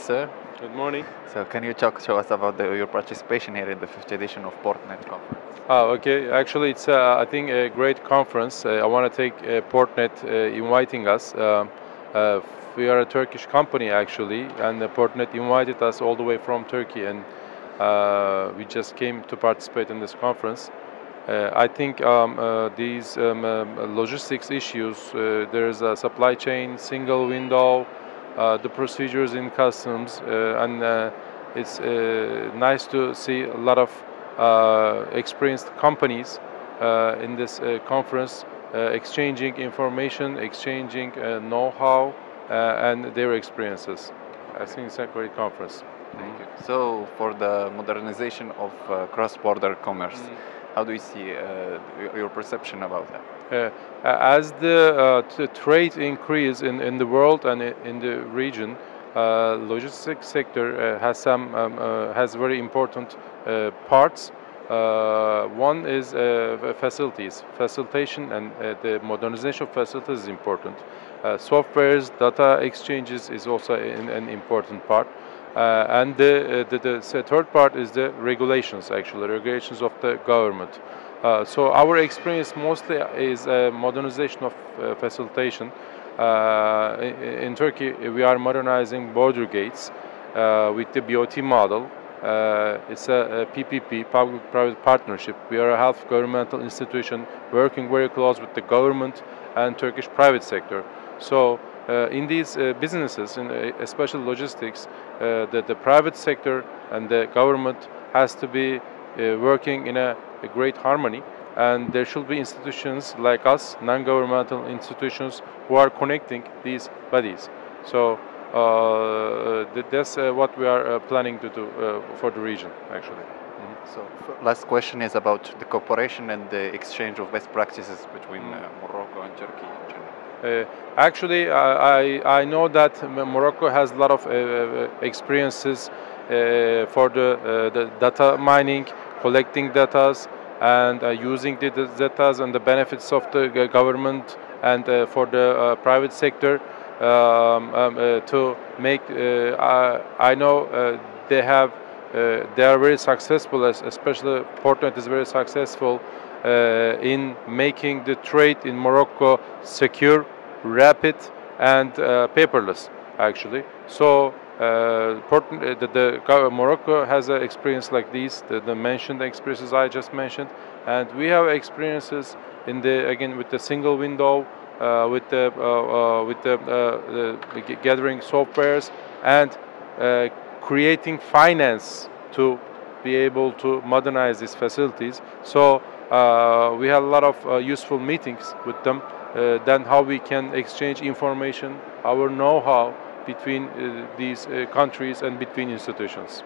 sir. Good morning. So can you talk to us about your participation here in the 5th edition of PORTNET conference? Okay. Actually, it's I think a great conference. I want to thank PORTNET inviting us. Uh, we are a Turkish company actually, and PORTNET invited us all the way from Turkey, and we just came to participate in this conference. I think these logistics issues, there's a supply chain, single window, the procedures in customs, and it's nice to see a lot of experienced companies in this conference exchanging information, exchanging know-how and their experiences. I think it's a great conference. Thank you. So for the modernization of cross-border commerce, how do you see your perception about that? As the trade increase in the world and in the region, logistics sector has very important parts. One is facilities, facilitation, and the modernization of facilities is important. Softwares, data exchanges is also an important part. And the third part is the regulations, actually, regulations of the government. So our experience mostly is modernization of facilitation. In Turkey, we are modernizing border gates with the BOT model. It's a PPP, public-private partnership. We are a half governmental institution working very close with the government and Turkish private sector. So in these businesses, especially logistics, the private sector and the government has to be working in a great harmony, and there should be institutions like us, non-governmental institutions, who are connecting these bodies. So that's what we are planning to do for the region, actually. So last question is about the cooperation and the exchange of best practices between Morocco and Turkey in general. Actually, I know that Morocco has a lot of experiences for the data mining, collecting data, and using the data and the benefits of the government and for the private sector to make. I know they are very successful, especially PORTNET is very successful in making the trade in Morocco secure, rapid, and paperless, actually. So Morocco has an experience like these, the mentioned experiences I just mentioned, and we have experiences in again with the single window, with the gathering softwares and creating finance to be able to modernize these facilities. So we have a lot of useful meetings with them. Then how we can exchange information, our know-how between these countries and between institutions.